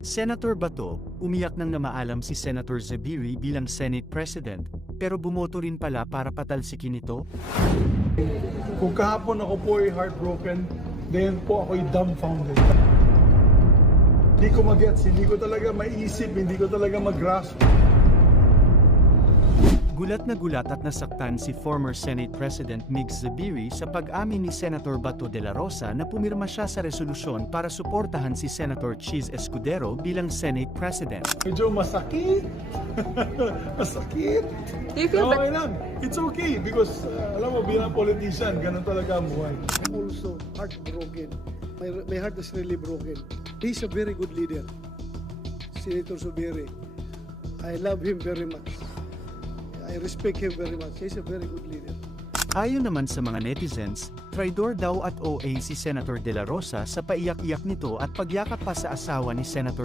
Senator Bato, umiyak nang namaalam si Senator Zubiri bilang Senate President, pero bumoto rin pala para patalsikin ito? Kung kahapon ako po ay heartbroken, then po ako'y dumbfounded. Hindi ko mag-gets, hindi ko talaga maisip, hindi ko talaga mag-grasp. Gulat at nasaktan si former Senate President Mig Zubiri sa pag-amin ni Senator Bato de la Rosa na pumirma siya sa resolusyon para suportahan si Senator Cheese Escudero bilang Senate President. Medyo masakit. Masakit. Do you feel Okay lang. It's okay because alam mo, bilang politician, ganun talaga ang buhay. I'm also heartbroken. My heart is really broken. He's a very good leader, Senator Zubiri. I love him very much. I respect him very much. He's a very good leader. Ayon naman sa mga netizens, traidor daw at OA si Senator de la Rosa sa paiyak-iyak nito at pagyakap pa sa asawa ni Senator